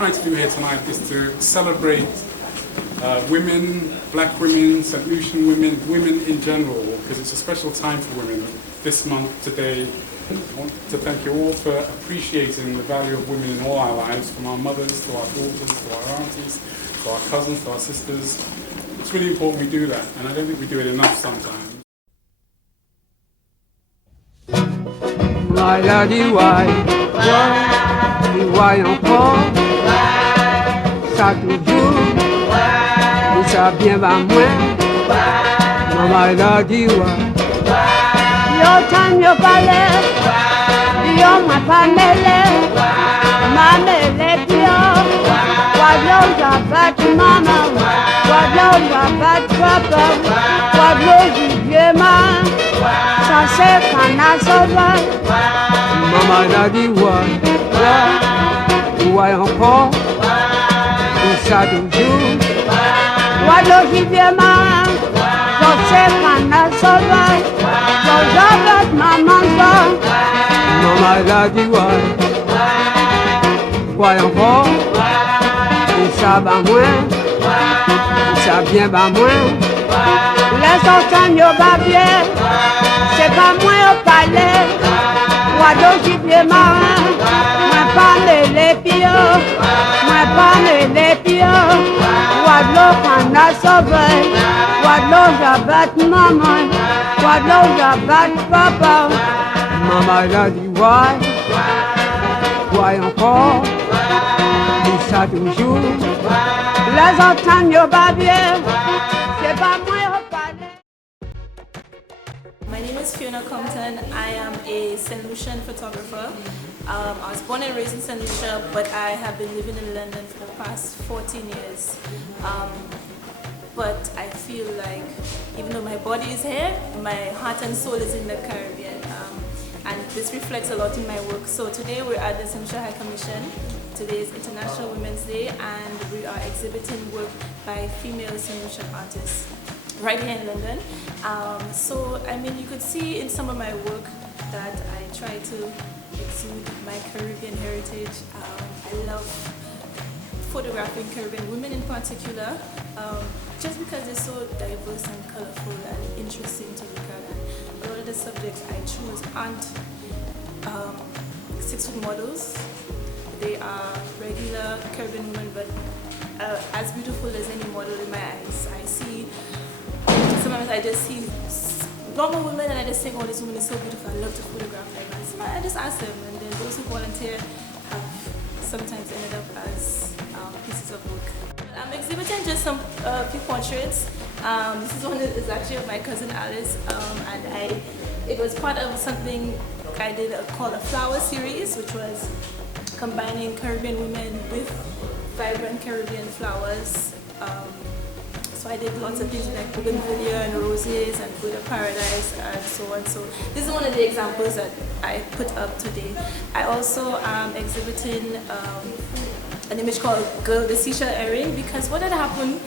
trying to do here tonight is to celebrate women, black women, St. Lucian women, women in general, because it's a special time for women this month, today. I want to thank you all for appreciating the value of women in all our lives, from our mothers to our daughters, to our aunties, to our cousins, to our sisters. It's really important we do that, and I don't think we do it enough sometimes. Ça toujours, ça bien va moins. Maman l'a dit yo time yo palais, yo ma panelle, ma mele pio. Wadlo jabat mama, wadlo jabat papa, wadlo vieux man. Ça c'est kana sauvage. Maman l'a dit ouais encore. Ça toujours, wadlo vieux man. Je sais kana sauvage. Je jabat maman ça. Maman l'a dit ouais encore. Ça va moins, ça bien va moins. Les enfants yo va bien, c'est pas moins au palais. Wadlo gibier marin, moi pas les pieds, moi pas les pieds. Wadlo kana sauvé, wadlo jabat maman, wadlo jabat papa. Maman l'a dit ouais encore. Ça toujours, les entendre yo va bien, c'est pas moins au palais. My name is Fiona Compton. I am a St. Lucian photographer. I was born and raised in St. Lucia, but I have been living in London for the past 14 years. But I feel like, even though my body is here, my heart and soul is in the Caribbean. And this reflects a lot in my work. So today we're at the St.Lucian High Commission. Today is International Women's Day, and we are exhibiting work by female St.Lucian artists right here in London. So, I mean, you could see in some of my work that I try to exude my Caribbean heritage. I love photographing Caribbean women in particular, just because they're so diverse and colorful and interesting to look at. And a lot of the subjects I choose aren't 6-foot models. They are regular Caribbean women, but as beautiful as any model in my eyes. I see, sometimes I just see normal women and I just think, oh, this woman is so beautiful, I love to photograph them. And sometimes I just ask them, and then those who volunteer have sometimes ended up as pieces of work. I'm exhibiting just some few portraits. This is one that is actually of my cousin Alice, and it was part of something I did called a flower series, which was combining Caribbean women with vibrant Caribbean flowers. So I did lots of things like bougainvillea and roses and food of paradise and so on. So this is one of the examples that I put up today. I also am exhibiting an image called Girl the Seashell Earring, because what had happened,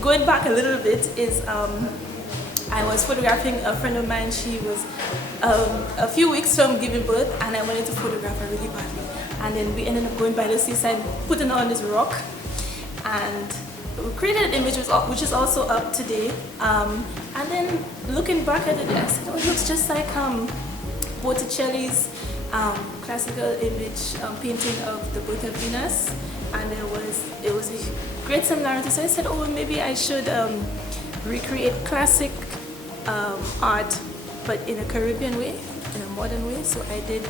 going back a little bit, is I was photographing a friend of mine. She was a few weeks from giving birth, and I wanted to photograph her really badly. And then we ended up going by the seaside, putting her on this rock, and we created an image which is also up today. And then looking back at it, I said, oh, it looks just like Botticelli's classical image painting of the birth of Venus, and it was a great similarity. So I said, oh, maybe I should recreate classic art, but in a Caribbean way, in a modern way. So I did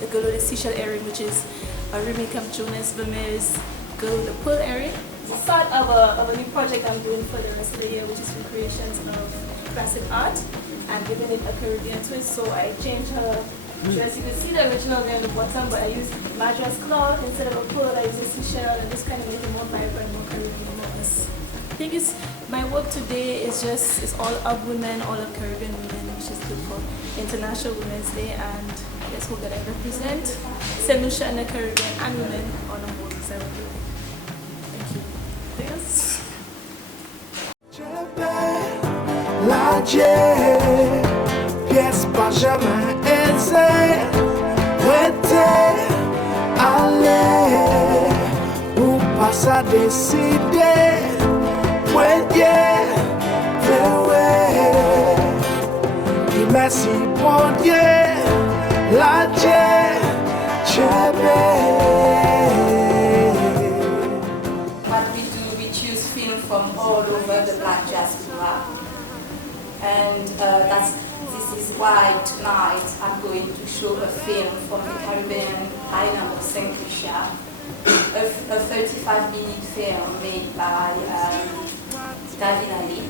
the Girl with the Seashell Earring, which is a remake of Jonas Vermeer's Girl with the Pearl Earring. It's the start of a new project I'm doing for the rest of the year, which is recreations of classic art and giving it a Caribbean twist. So I changed her dress. You can see the original there on the bottom, but I used madras cloth instead of a pearl. I used a seashell, and just kind of make it more vibrant, more Caribbean, more us. I think my work today is all of women, all of Caribbean women, which is good for International Women's Day, and I just hope that I represent St. Lucia and the Caribbean and women on a whole celebrate. Thank you. Yes. Pièce Benjamin et c'est prêté à l'air. sa décidé, moi yeah, ouais. Et merci bon Dieu, la Dieu, What we do, we choose film from all over the Black diaspora, and this is why tonight I'm going to show a film from the Caribbean island of St. Lucia, a 35-minute film made by Davina Lee.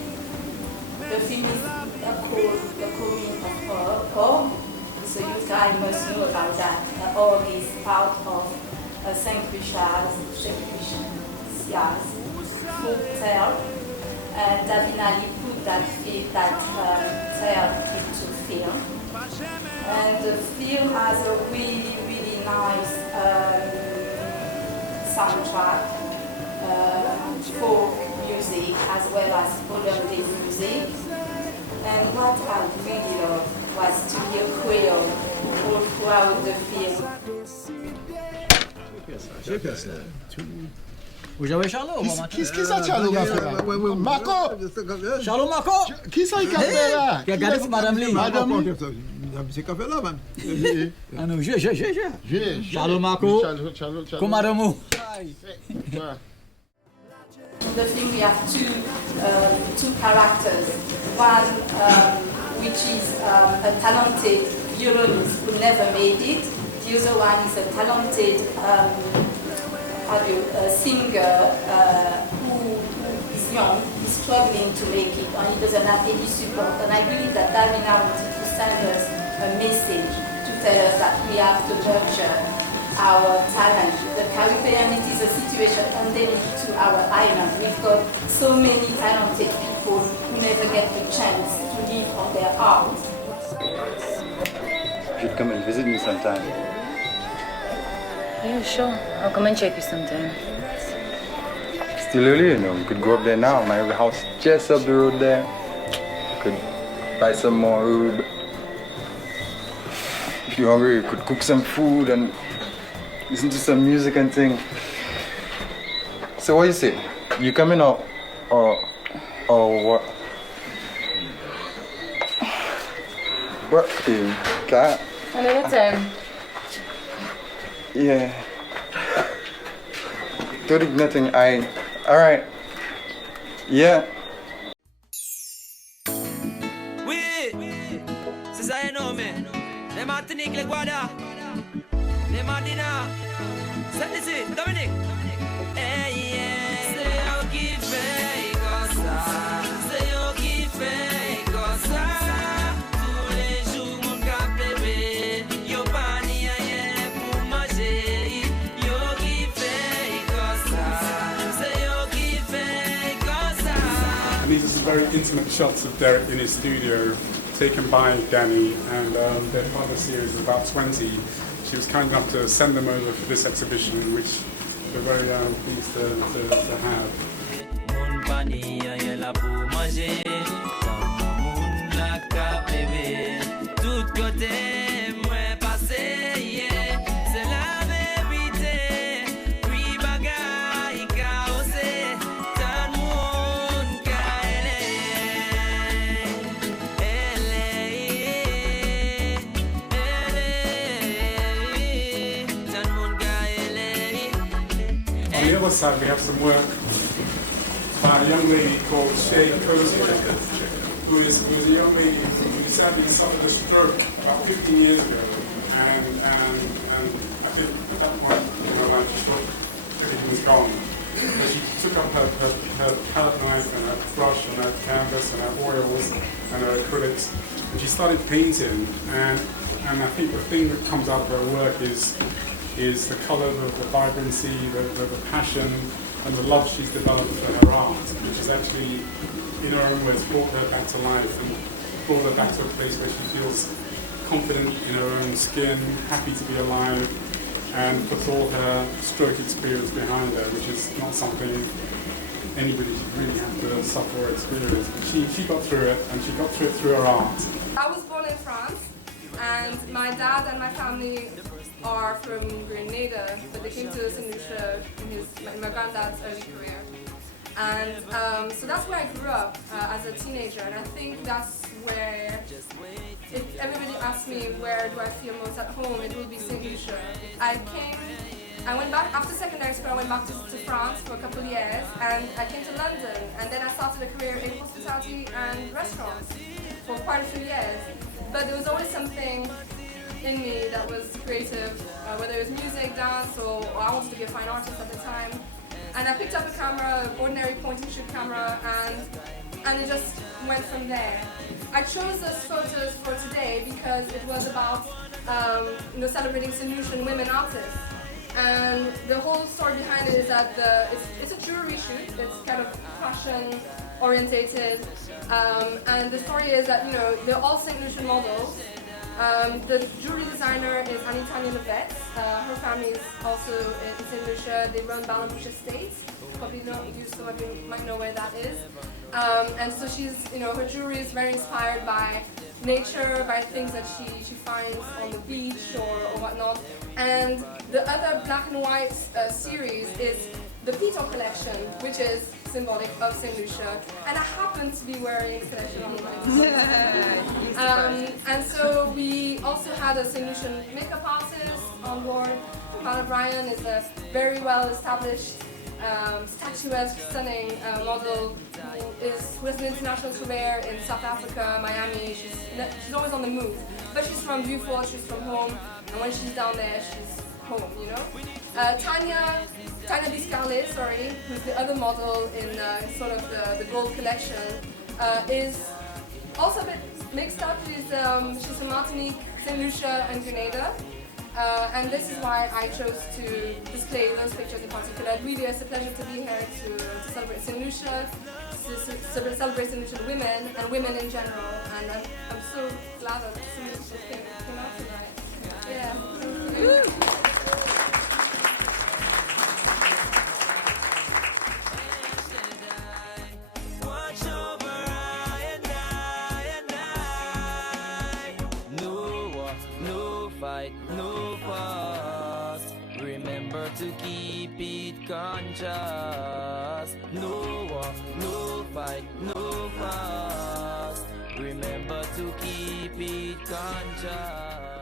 The film is called The Coming of Org, so you guys must know about that. Org is part of St. Lucia's folk tale, and Davina Lee put that tale into film. And the film has a really, really nice soundtrack, folk music as well as modern day music. And what I really loved was to hear Creole all throughout the film. Vous avez Charlot? Qu'est-ce que ça, Charlot, va faire? Marco! Charlot Marco? Qui ça, il a fait là? Qui a gardé pour Madame Lee? Madame Lee? C'est qu'a fait là, man? Ah non, j'ai. Charlot Marco? Comme Madame Ou? In the film we have two characters. One which is a talented violinist who never made it. The other one is a talented singer who is young, is struggling to make it, and he doesn't have any support. And I believe that Davina wanted to send us a message to tell us that we have to nurture our talent. The Caribbean, it is a situation endemic to our island. We've got so many talented people who never get the chance to live on their art. You should come and visit me sometime. Yeah, sure. I'll come and check you sometime. Still early, you know. We could go up there now. My house just up the road there. You could buy some more herb. If you're hungry, you could cook some food and listen to some music and thing. So what you say? You coming or what? What? Cat? Another time. Yeah. Don't nothing. Alright. Yeah. Oui, c'est Zionomi. Les Martinique, les Guada. Les Madina. C'est ici, Dominique. Hey, yeah. C'est eux qui fait comme ça. C'est eux qui fait comme ça. Tous les jours, mon cap bébé. Yo pas ni rien pour manger. Yo qui fait comme ça. C'est eux qui fait comme ça. And these are some very intimate shots of Derek in his studio, taken by Danni, and their partner series is about 20. She was kind enough to send them over for this exhibition, which we're very pleased to have. On the other side, we have some work by a young lady called Shay, Cozier, who is a young lady who sadly suffered a stroke about 15 years ago, and I think at that point in her life she thought everything was gone. But she took up her palette knife and her brush and her canvas and her oils and her acrylics, and she started painting. And I think the thing that comes out of her work is the colour, the vibrancy, the passion, and the love she's developed for her art, which has actually, in her own words, brought her back to life and brought her back to a place where she feels confident in her own skin, happy to be alive, and puts all her stroke experience behind her, which is not something anybody should really have to suffer or experience. But she got through it, and she got through it through her art. I was born in France, and my dad and my family are from Grenada, but they came to St. Lucia in my granddad's early career. And so that's where I grew up as a teenager, and I think that's where, if everybody asks me where do I feel most at home, it will be St. Lucia. I went back, after secondary school, I went back to France for a couple of years, and I came to London, and then I started a career in hospitality and restaurants for quite a few years. But there was always something in me that was creative, whether it was music, dance, or I wanted to be a fine artist at the time. And I picked up a camera, an ordinary point-and-shoot camera, and it just went from there. I chose those photos for today because it was about celebrating St. Lucian women artists. And the whole story behind it is that it's a jewelry shoot. It's kind of fashion orientated, and the story is that they're all St. Lucian models. The jewelry designer is Tanya Levet. Her family is also in St. Lucia. They run Balambush Estates. Probably some of you might know where that is. And so she's, her jewelry is very inspired by nature, by things that she finds on the beach or whatnot. And the other black and white series is the Piton collection, which is symbolic of St. Lucia, and I happen to be wearing the collection on my and so we also had a St. Lucian makeup artist on board. Paula Bryan is a very well-established, statuesque, stunning model who has an international career in South Africa, Miami. She's always on the move, but she's from Beaufort, she's from home, and when she's down there, she's home, Fiona Descartes, who's the other model in sort of the gold collection, is also a bit mixed up. She's from Martinique, St. Lucia, and Grenada. And this is why I chose to display those pictures in particular. Really, it's a pleasure to be here to celebrate St. Lucia, to celebrate St. Lucian women and women in general. And I'm so glad that so many people came out tonight. Yeah. No fuss. Remember to keep it conscious. No war, no fight, no fuss. Remember to keep it conscious.